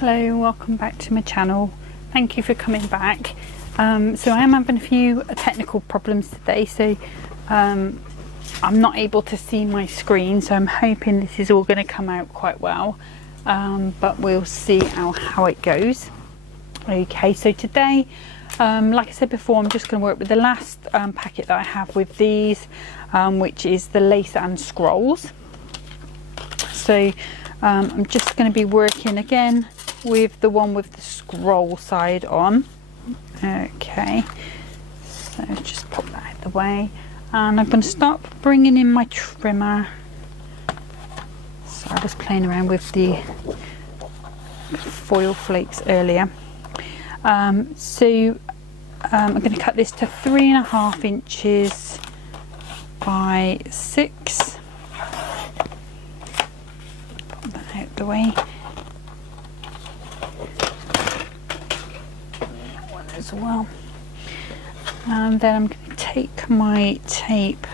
Hello, welcome back to my channel. Thank you for coming back. So I am having a few technical problems today, so I'm not able to see my screen, so I'm hoping this is all going to come out quite well, but we'll see how it goes. Okay, so today, like I said before, I'm just going to work with the last packet that I have with these, which is the lace and scrolls. So I'm just going to be working again with the one with the scroll side on. Okay, so just pop that out of the way, and I'm going to start bringing in my trimmer. So I was playing around with the foil flakes earlier. I'm going to cut this to 3.5 inches by 6. Put that out the way. That one as well. And then I'm going to take my tape.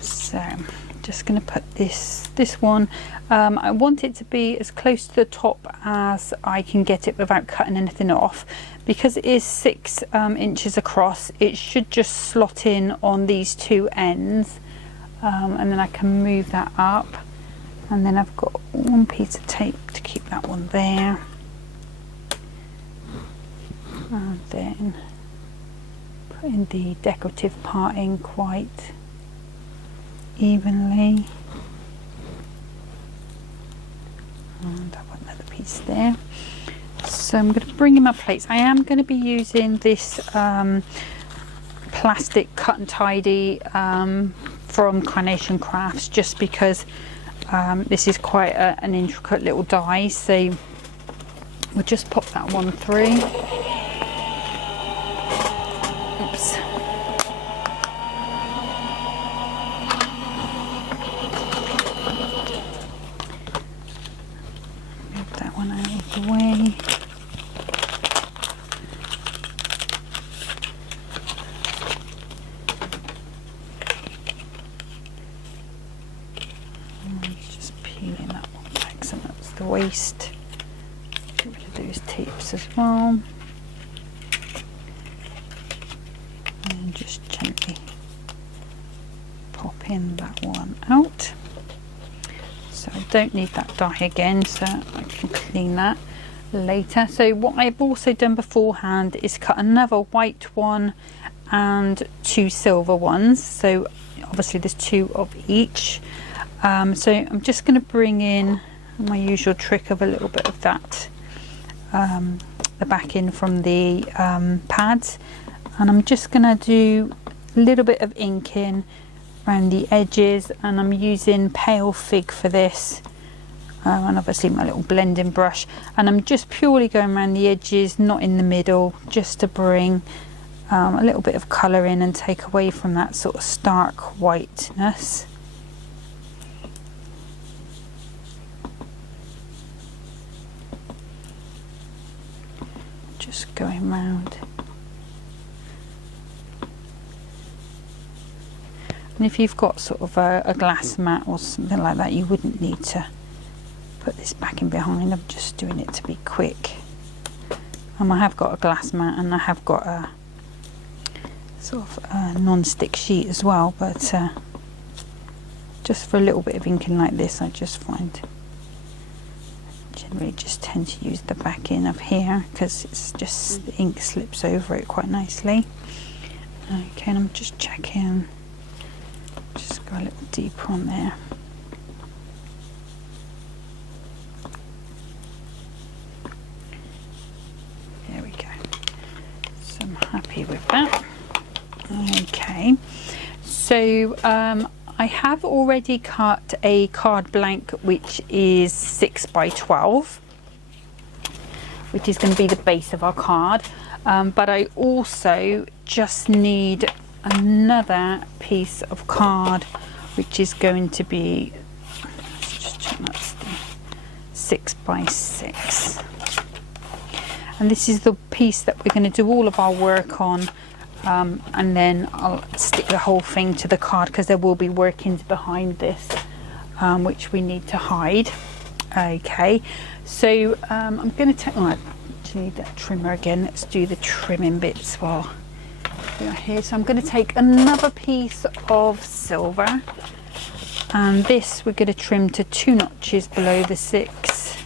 So I'm just going to put this one. I want it to be as close to the top as I can get it without cutting anything off. Because it is 6 inches across, it should just slot in on these two ends, and then I can move that up. And then I've got one piece of tape to keep that one there, and then putting the decorative part in quite evenly. And I've got another piece there. So I'm going to bring in my plates. I am going to be using this plastic cut and tidy from Carnation Crafts, just because this is quite an intricate little die. So we'll just pop that one through. Oops. That one out of the way. And just peeling that one back, so that's the waste. Get rid of those tapes as well. And just gently pop in that one out. So I don't need that die again, so I can clean that later. So what I've also done beforehand is cut another white one and 2 silver ones. So obviously there's 2 of each. So I'm just going to bring in my usual trick of a little bit of that, the backing from the pads, and I'm just going to do a little bit of inking around the edges, and I'm using pale fig for this, and obviously my little blending brush, and I'm just purely going around the edges, not in the middle, just to bring a little bit of colour in and take away from that sort of stark whiteness. Just going round. And if you've got sort of a glass mat or something like that, you wouldn't need to put this back in behind. I'm just doing it to be quick. I have got a glass mat, and I have got a sort of a non-stick sheet as well, but just for a little bit of inking like this, I just find generally just tend to use the back end of here, because it's just the ink slips over it quite nicely. Okay, and I'm just checking. Just go a little deeper on there. There we go. So I'm happy with that. Okay, so I have already cut a card blank, which is 6 by 12, which is going to be the base of our card, but I also just need another piece of card, which is going to be, let's just check, that's the 6 by 6, and this is the piece that we're going to do all of our work on, and then I'll stick the whole thing to the card, because there will be workings behind this which we need to hide. Okay, so I'm going to take, oh, I need that trimmer again. Let's do the trimming bits while we are here. So I'm going to take another piece of silver, and this we're going to trim to 2 notches below the 6.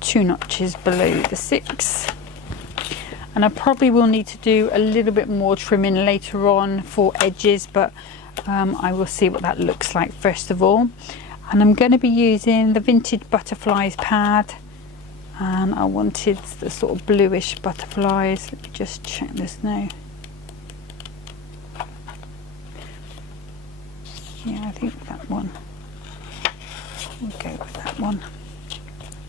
2 notches below the 6. And I probably will need to do a little bit more trimming later on for edges, but I will see what that looks like first of all. And I'm going to be using the Vintage Butterflies pad, and I wanted the sort of bluish butterflies. Let me just check this now. Yeah, I think that one. We'll go with that one.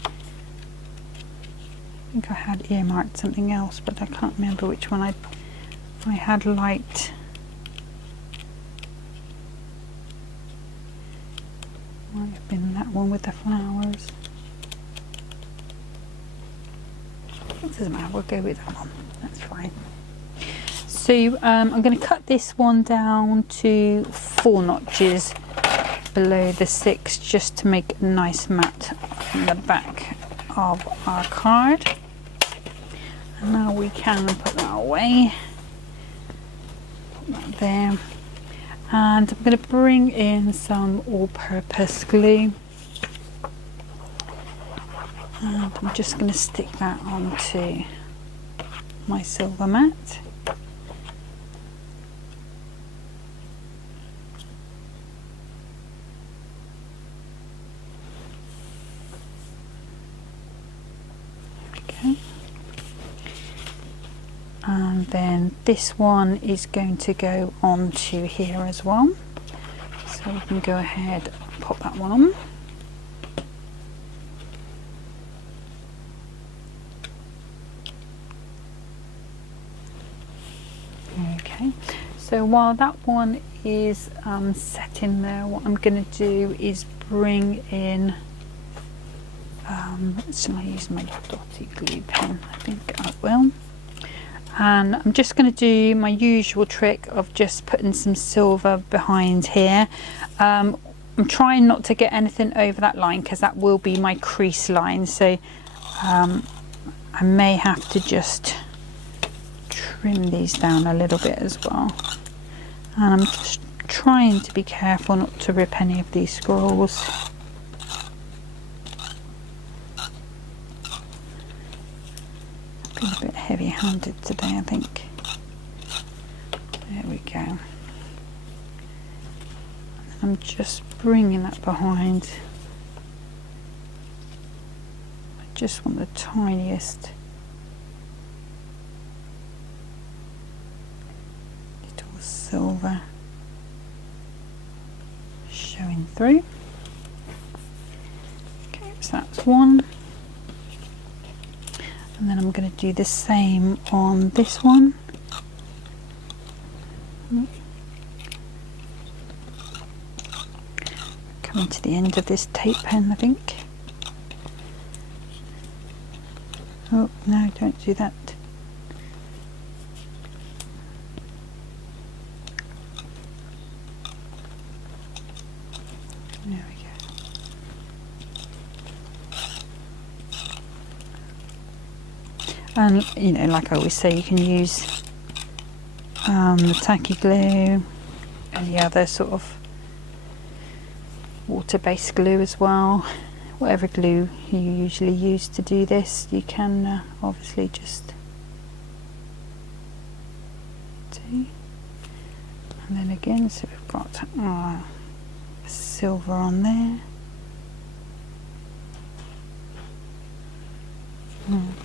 I think I had earmarked something else, but I can't remember which one I had liked. Might have been that one with the flowers. It doesn't matter, we'll go with that one. That's fine. So I'm going to cut this one down to 4 notches below the 6, just to make a nice mat on the back of our card. And now we can put that away. Put that there. And I'm going to bring in some all-purpose glue, and I'm just going to stick that onto my silver mat. Okay. And then this one is going to go onto here as well, so we can go ahead and pop that one on. Okay, so while that one is set in there, what I'm going to do is bring in, shall I use my dotty glue pen? I think I will. And I'm just going to do my usual trick of just putting some silver behind here. I'm trying not to get anything over that line, because that will be my crease line, so I may have to just trim these down a little bit as well. And I'm just trying to be careful not to rip any of these scrolls. A bit heavy-handed today, I think. There we go. And I'm just bringing that behind. I just want the tiniest little silver showing through. Okay, so that's one. And then I'm going to do the same on this one. Coming to the end of this tape pen, I think. Oh no, don't do that. There we go. And you know, like I always say, you can use the tacky glue, any other sort of water-based glue as well. Whatever glue you usually use to do this, you can obviously just do. And then again, so we've got silver on there.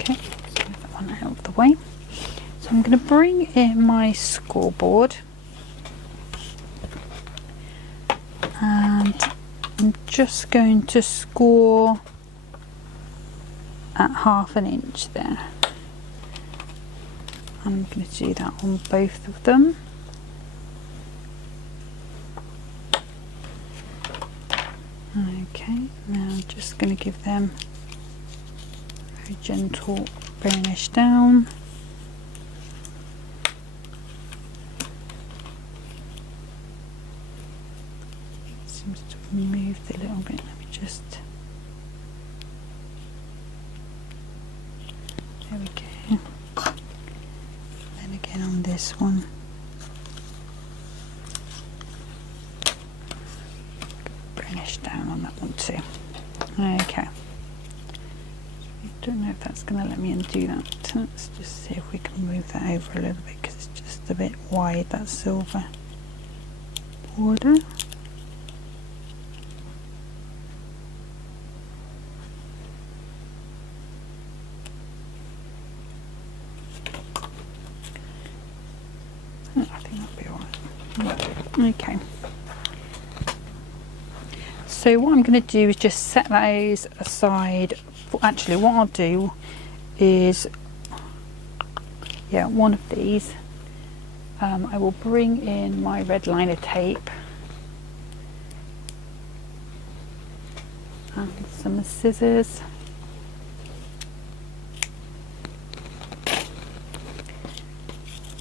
Okay. Out of the way. So I'm going to bring in my scoreboard, and I'm just going to score at 1/2 inch there. I'm going to do that on both of them. Okay, now I'm just going to give them a very gentle burnish down. It seems to have moved a little bit. Let me just There we go. Then again on this one. Burnish down on that one too. Okay. I don't know if that's going to let me undo that. Let's just see if we can move that over a little bit because it's just a bit wide, that silver border. I think that'll be alright. Okay. So what I'm going to do is just set those aside. Actually, what I'll do is, one of these, I will bring in my red liner tape and some scissors.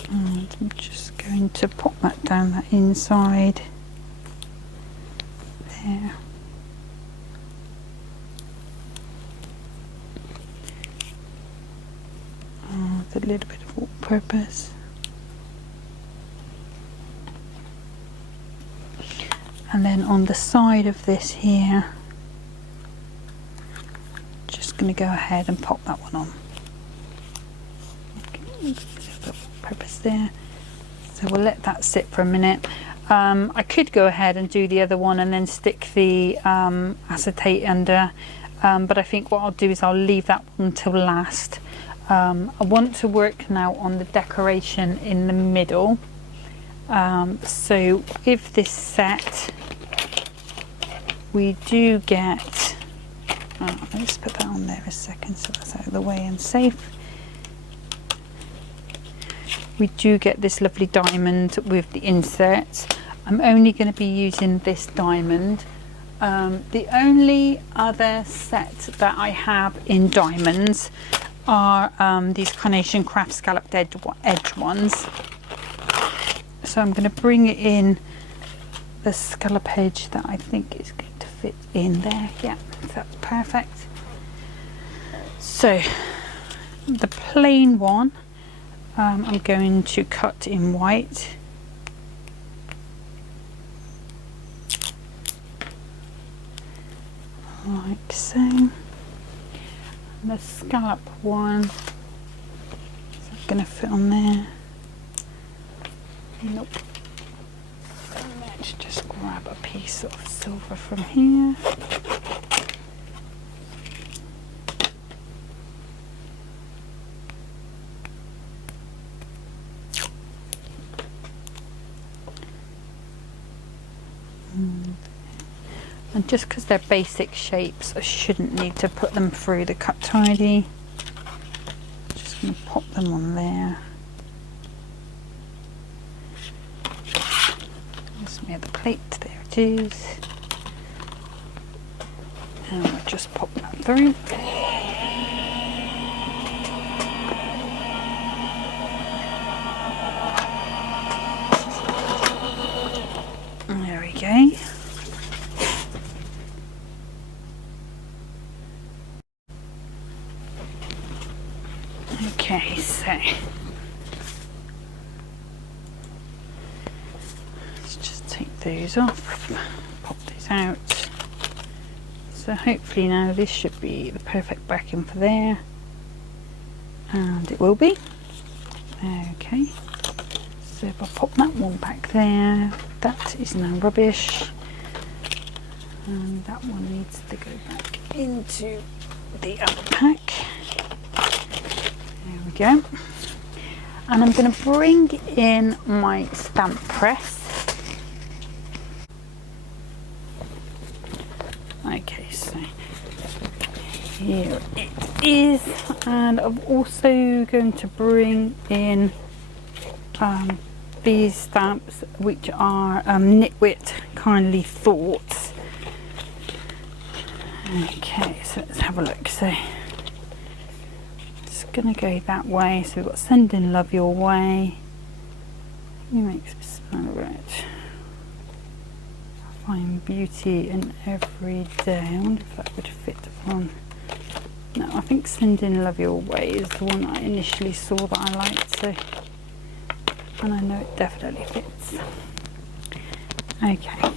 And I'm just going to pop that down that inside there. A little bit of all-purpose, and then on the side of this here, just going to go ahead and pop that one on. Okay, a little bit of all-purpose there. So we'll let that sit for a minute. I could go ahead and do the other one and then stick the acetate under, but I think what I'll do is I'll leave that one until last. I want to work now on the decoration in the middle. So with this set, we do get, let's put that on there a second so that's out of the way and safe. We do get this lovely diamond with the inserts. I'm only going to be using this diamond. The only other set that I have in diamonds are these Carnation Craft scalloped edge ones. So I'm going to bring it in the scallop edge that I think is going to fit in there. Yeah, that's perfect. So the plain one, I'm going to cut in white. Like so. And the scallop one, is that going to fit on there? Nope. Let's just grab a piece of silver from here. And just because they're basic shapes, I shouldn't need to put them through the cut tidy. Just going to pop them on there. There's my other plate, there it is. And I'll just pop that through. There we go. Okay, so let's just take those off, pop these out. So hopefully now this should be the perfect backing for there, and it will be. Okay, so if I pop that one back there, that is now rubbish, and that one needs to go back into the other pack. There we go. And I'm going to bring in my stamp press. Okay, so here it is, and I'm also going to bring in these stamps, which are Nitwit Kindly Thoughts. Okay, so let's have a look. So going to go that way, so we've got sending love your way. He makes me smell it. Find beauty in every day. I wonder if that would fit on. No, I think think Sending Love Your Way is the one I initially saw that I liked, so, and I know it definitely fits. Okay,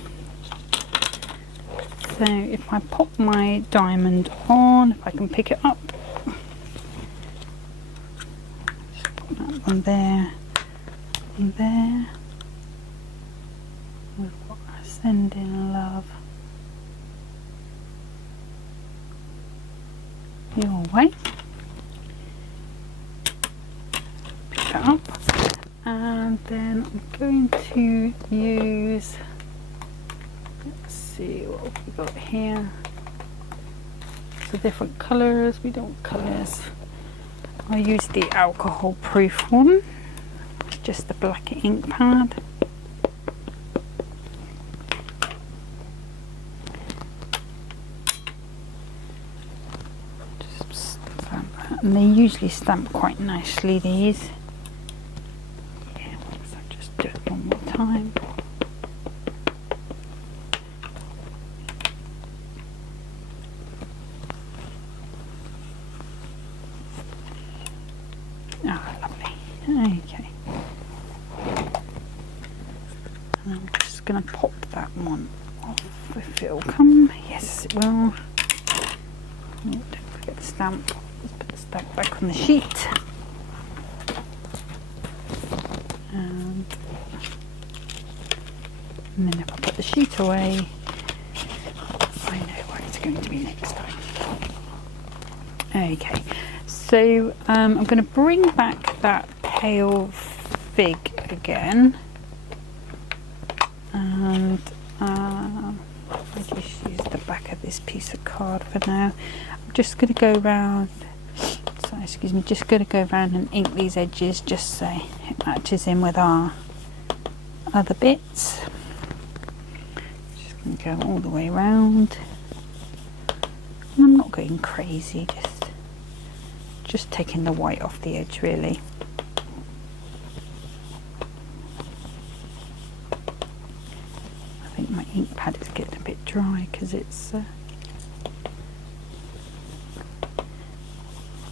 so if I pop my diamond on, if I can pick it up, just put that one there, and there. We've got Sending Love Your Way. Pick that up, and then I'm going to use, let's see what we've got here. So different colours, we don't want colours. I use the alcohol proof one, just the black ink pad. And they usually stamp quite nicely, these. Yeah, so just do it one more time. Oh, lovely. Okay. And I'm just going to pop that one off if it'll come. Yes, it will. Oh, don't forget the stamp. Let's put the stamp back on the sheet. And then if I put the sheet away, I know where it's going to be next time. Okay, so I'm going to bring back that pale fig again, and I just use the back of this piece of card for now. I'm just going to go around, sorry, excuse me, just going to go around and ink these edges just so it matches in with our other bits. Just going to go all the way around. And I'm not going crazy, just taking the white off the edge really. I think my ink pad is getting a bit dry because it's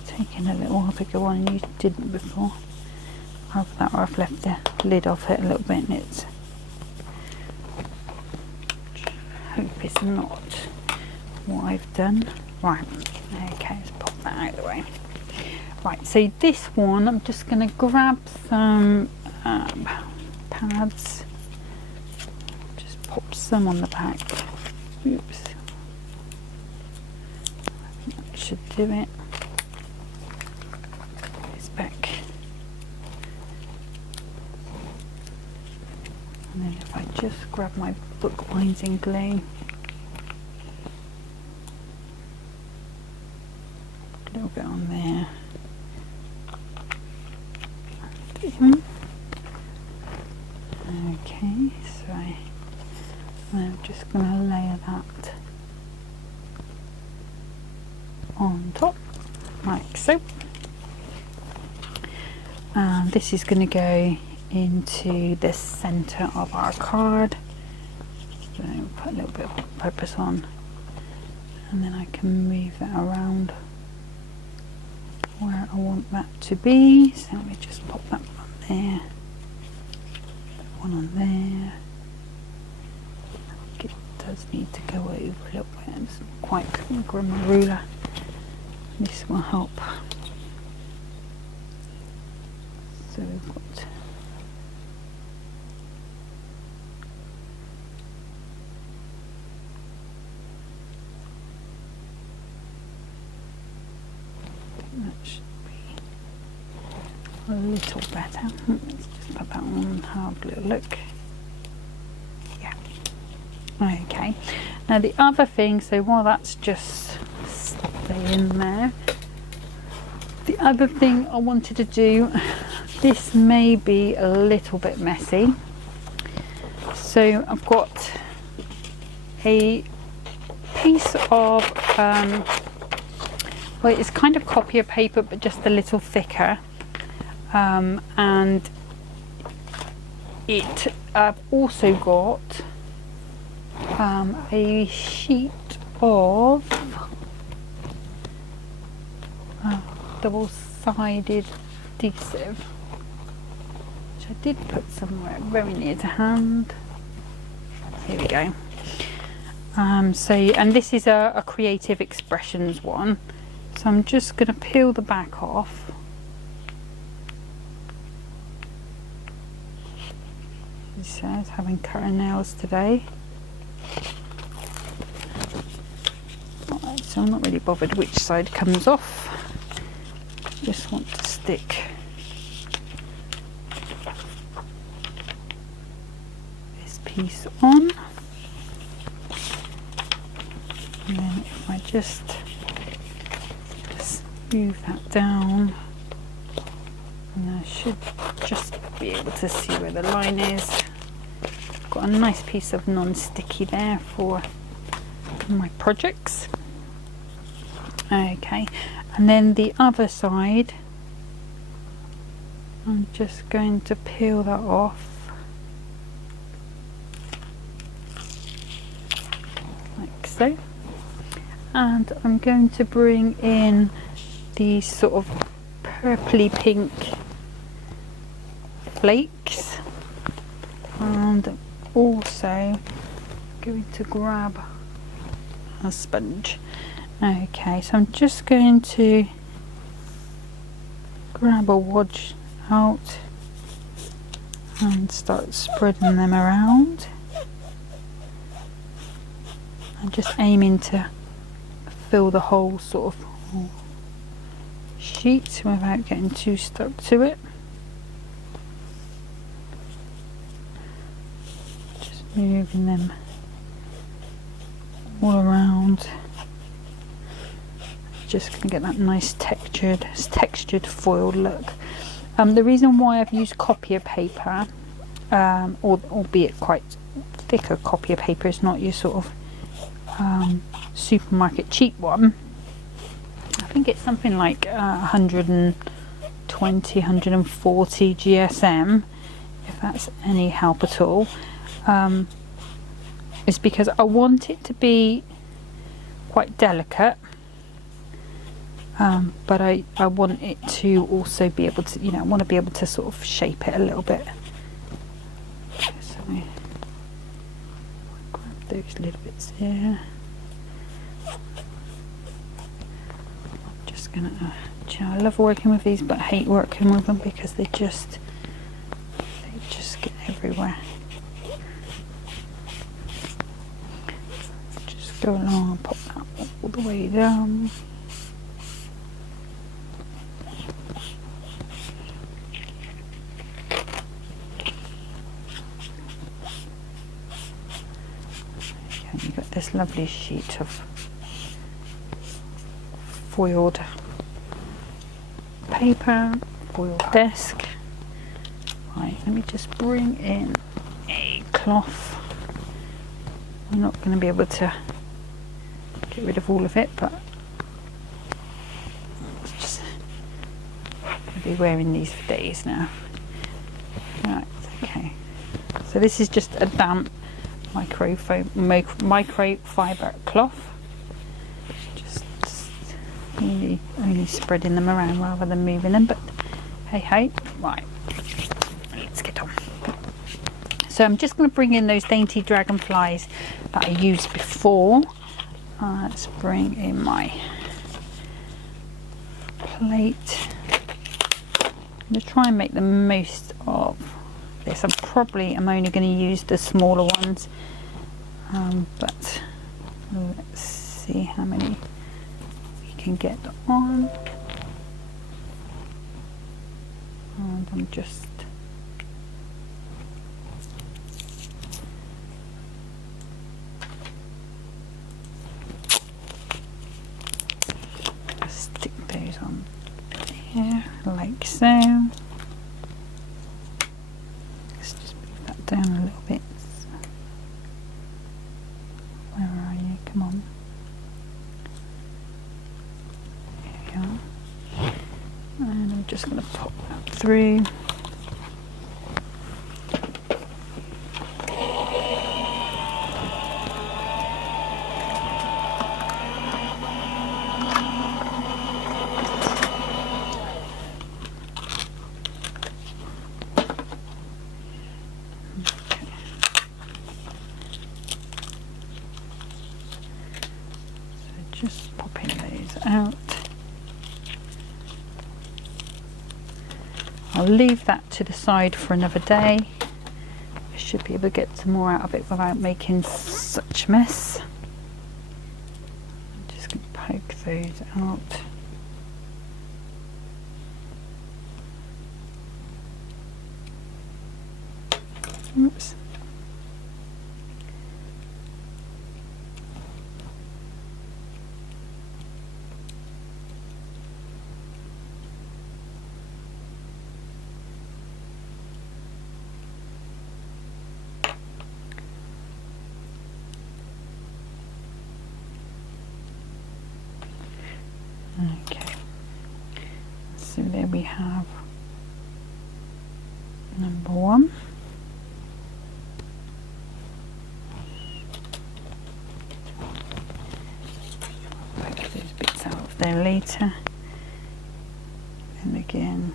taking a little while to go on, and you didn't before. Either that or I've left the lid off it a little bit, and it's, hope it's not what I've done. Right, okay, let's pop that out of the way. Right, so this one, I'm just going to grab some pads, just pop some on the back. Oops, I think that should do it. It's back. And then if I just grab my book binding glue, a little bit on there. Okay, so I'm just going to layer that on top, like so. And this is going to go into the centre of our card. So put a little bit of purpose on, and then I can move that around where I want that to be. So let me just pop that one on there, that one on there. I think it does need to go over a little bit. It's not quite grab my ruler. This will help. So we've got that should be a little better. Let's just put that on and have a little look. Yeah. Okay. Now the other thing, so while that's just staying there, the other thing I wanted to do, this may be a little bit messy. So I've got a piece of well, it's kind of copier paper but just a little thicker, and I've also got a sheet of double-sided adhesive, which I did put somewhere very near to hand. Here we go. And this is a Creative Expressions one, so I'm just going to peel the back off. It says having cut her nails today. Alright, so I'm not really bothered which side comes off. Just want to stick this piece on. And then if I just move that down, and I should just be able to see where the line is. Got a nice piece of non-sticky there for my projects. Okay, and then the other side, I'm just going to peel that off like so. And I'm going to bring in these sort of purpley pink flakes, and also going to grab a sponge. Okay, so I'm just going to grab a wodge out and start spreading them around. I'm just aiming to fill the whole sort of sheet without getting too stuck to it. Just moving them all around. Just going to get that nice textured foil look. The reason why I've used copier paper, albeit quite thicker copier paper, is not your sort of supermarket cheap one. I think it's something like 120, 140 GSM, if that's any help at all. It's because I want it to be quite delicate, but I want it to also be able to, I want to be able to sort of shape it a little bit. So I grab those little bits here. I love working with these, but I hate working with them because they just get everywhere. Just go along and pop that all the way down. Okay, you've got this lovely sheet of foiled paper, foiled desk. Right, let me just bring in a cloth. I'm not going to be able to get rid of all of it, but I'll be wearing these for days now. Right, okay. So this is just a damp microfiber cloth. Only spreading them around rather than moving them, but hey, right, let's get on. So I'm just going to bring in those dainty dragonflies that I used before. Let's bring in my plate. I'm going to try and make the most of this. I'm only going to use the smaller ones, but let's see how many can get on. And I'm just stick those on here like so. Let's just move that down a little bit. Where are you? Come on. And I'm just going to pop that through. just popping those out. I'll leave that to the side for another day. I should be able to get some more out of it without making such a mess. I'm just going to poke those out. Oops. Okay, so there we have number one. Poke those bits out of there later. And again,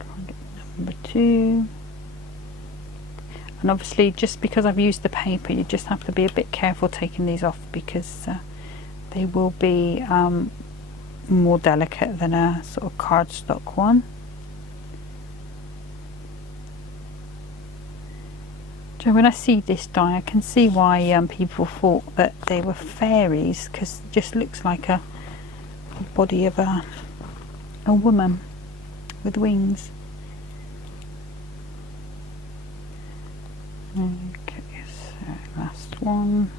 try and get number two. And obviously, just because I've used the paper, you just have to be a bit careful taking these off, because they will be more delicate than a sort of cardstock one. So when I see this die, I can see why people thought that they were fairies, because it just looks like a body of a woman with wings. Okay, so last one.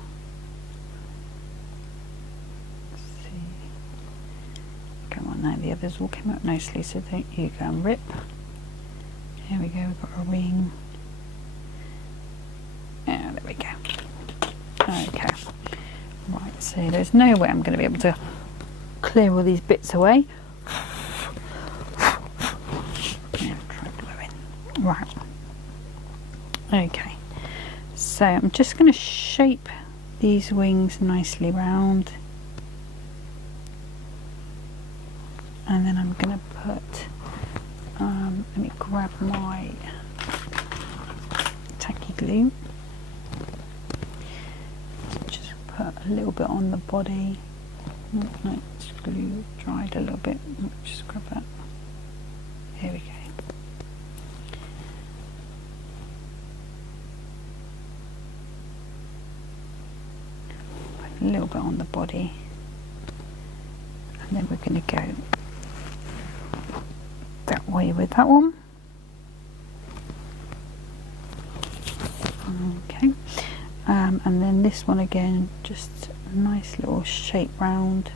Come on now, the others all came out nicely, so don't you go and rip. Here we go, we've got a ring. Yeah, there we go. Okay, right, so there's no way I'm going to be able to clear all these bits away. Yeah, try blowing. Right. Okay, so I'm just going to shape these wings nicely round. And then I'm going to put, let me grab my tacky glue. Just put a little bit on the body. No, it's glue dried a little bit. Just grab that. There we go. Put a little bit on the body. And then we're going to go that way with that one. Okay, and then this one again, just a nice little shape round.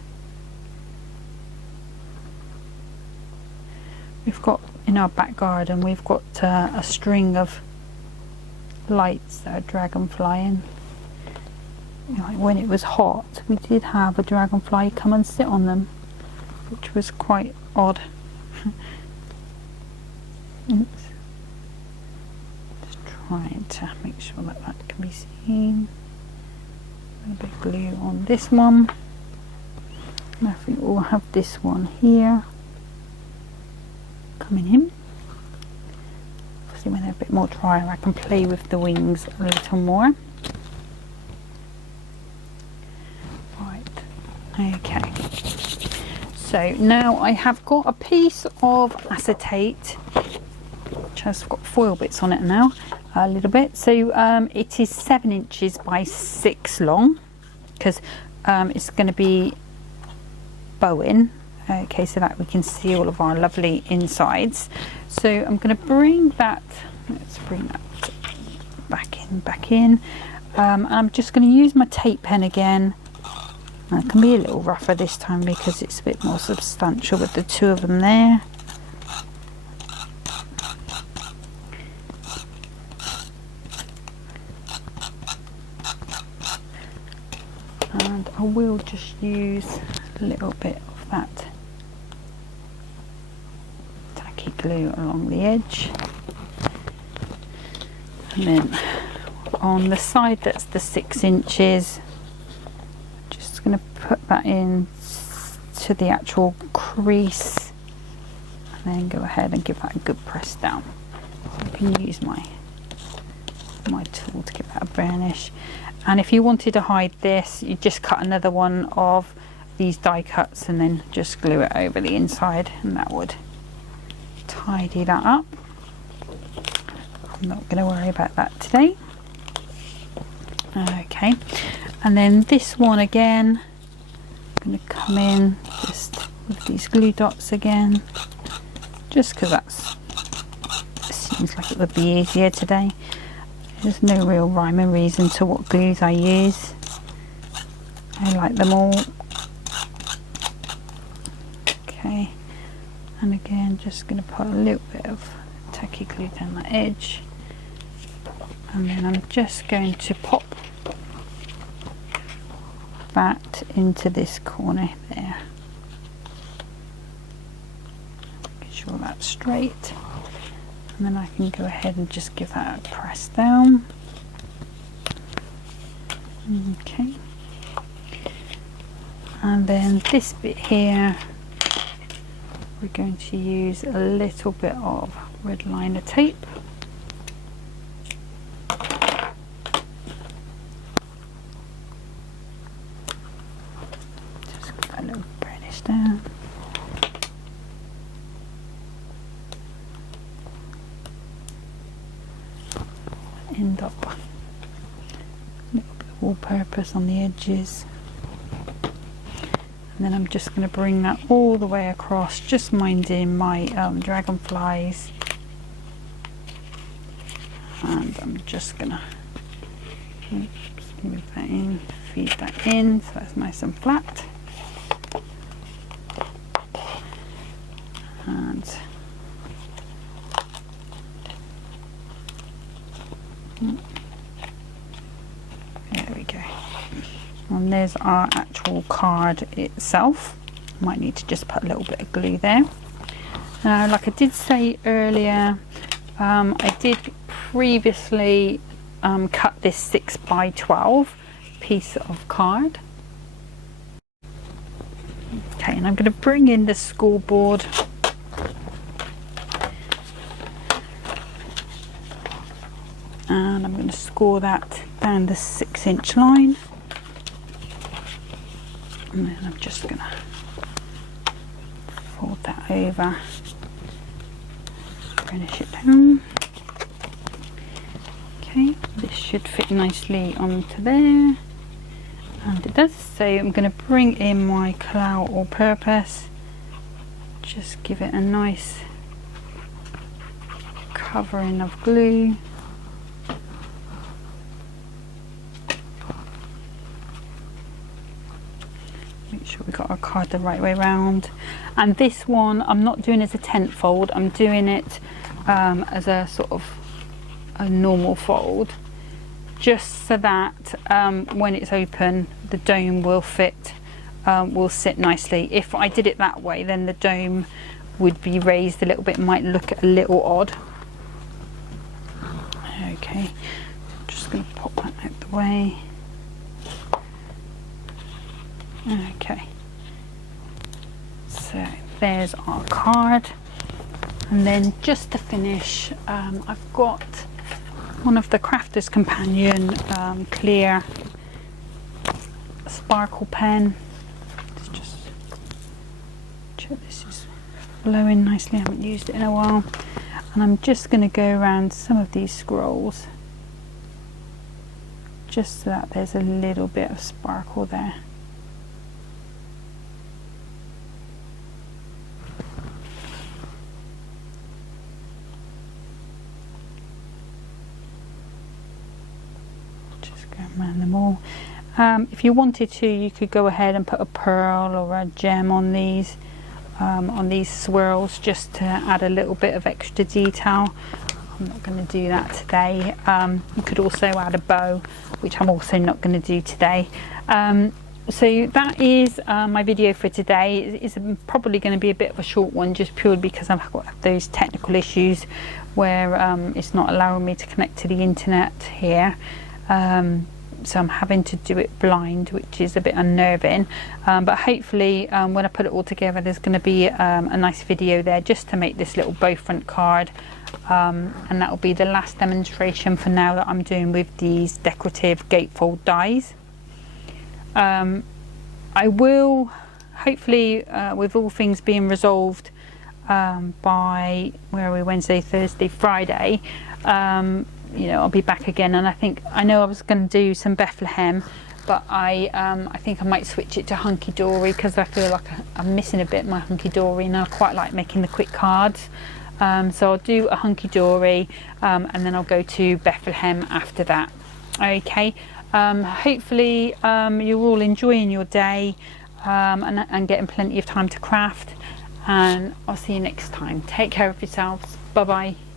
We've got in our back garden, we've got a string of lights that are dragonflying. Like when it was hot, we did have a dragonfly come and sit on them, which was quite odd. Oops. Just trying to make sure that that can be seen. A little bit of glue on this one. And I think we'll have this one here coming in. Obviously when they're a bit more dry, I can play with the wings a little more. Right, okay. So now I have got a piece of acetate, which has got foil bits on it now, a little bit. So it is 7 inches by 6 long, because it's going to be bowing. Okay, so that we can see all of our lovely insides. So I'm going to bring that, let's bring that back in. And I'm just going to use my tape pen again. And it can be a little rougher this time because it's a bit more substantial with the two of them there. And I will just use a little bit of that tacky glue along the edge. And then on the side that's the 6 inches, going to put that in to the actual crease and then go ahead and give that a good press down. So I can use my tool to give that a burnish. And if you wanted to hide this, you just cut another one of these die cuts and then just glue it over the inside, and that would tidy that up. I'm not going to worry about that today. Okay, and then this one again, I'm going to come in just with these glue dots again, just because it seems like it would be easier today. There's no real rhyme or reason to what glues I use. I like them all. Okay, and again just going to put a little bit of tacky glue down the edge, and then I'm just going to pop that into this corner there. Make sure that's straight. And then I can go ahead and just give that a press down. Okay. And then this bit here, we're going to use a little bit of red liner tape. Just put a little burnish down. End up a little bit of all-purpose on the edges, and then I'm just going to bring that all the way across, just minding my dragonflies, and I'm just going to move that in, feed that in so that's nice and flat, and there we go. And there's our actual card itself. Might need to just put a little bit of glue there. Now, like I did say earlier, I did previously cut this 6 by 12 piece of card. Okay, and I'm going to bring in the scoreboard. And I'm going to score that down the 6-inch line, and then I'm just going to fold that over, finish it down. Okay, this should fit nicely onto there, and it does. So I'm going to bring in my clout all-purpose, just give it a nice covering of glue. Make sure we got our card the right way round. And this one I'm not doing as a tent fold, I'm doing it as a sort of a normal fold, just so that when it's open the dome will fit, will sit nicely. If I did it that way, then the dome would be raised a little bit, might look a little odd. Okay, I'm just going to pop that out the way. Okay, so there's our card, and then just to finish, I've got one of the Crafter's Companion clear sparkle pen. Let's just check this is flowing nicely. I haven't used it in a while, and I'm just going to go around some of these scrolls just so that there's a little bit of sparkle there. Around them all. If you wanted to, you could go ahead and put a pearl or a gem on these swirls, just to add a little bit of extra detail. I'm not going to do that today. You could also add a bow, which I'm also not going to do today. So that is my video for today. It's probably going to be a bit of a short one, just purely because I've got those technical issues where it's not allowing me to connect to the internet here. so I'm having to do it blind, which is a bit unnerving, but hopefully when I put it all together there's going to be a nice video there just to make this little bow front card, and that will be the last demonstration for now that I'm doing with these decorative gatefold dies. I will hopefully, with all things being resolved by, where are we, Wednesday, Thursday, Friday, you know, I'll be back again. And I know I was going to do some Bethlehem, but I think I might switch it to hunky dory, because I feel like I'm missing a bit my hunky dory, and I quite like making the quick cards. So I'll do a hunky dory, and then I'll go to Bethlehem after that. Okay, hopefully you're all enjoying your day, and getting plenty of time to craft, and I'll see you next time. Take care of yourselves. Bye bye.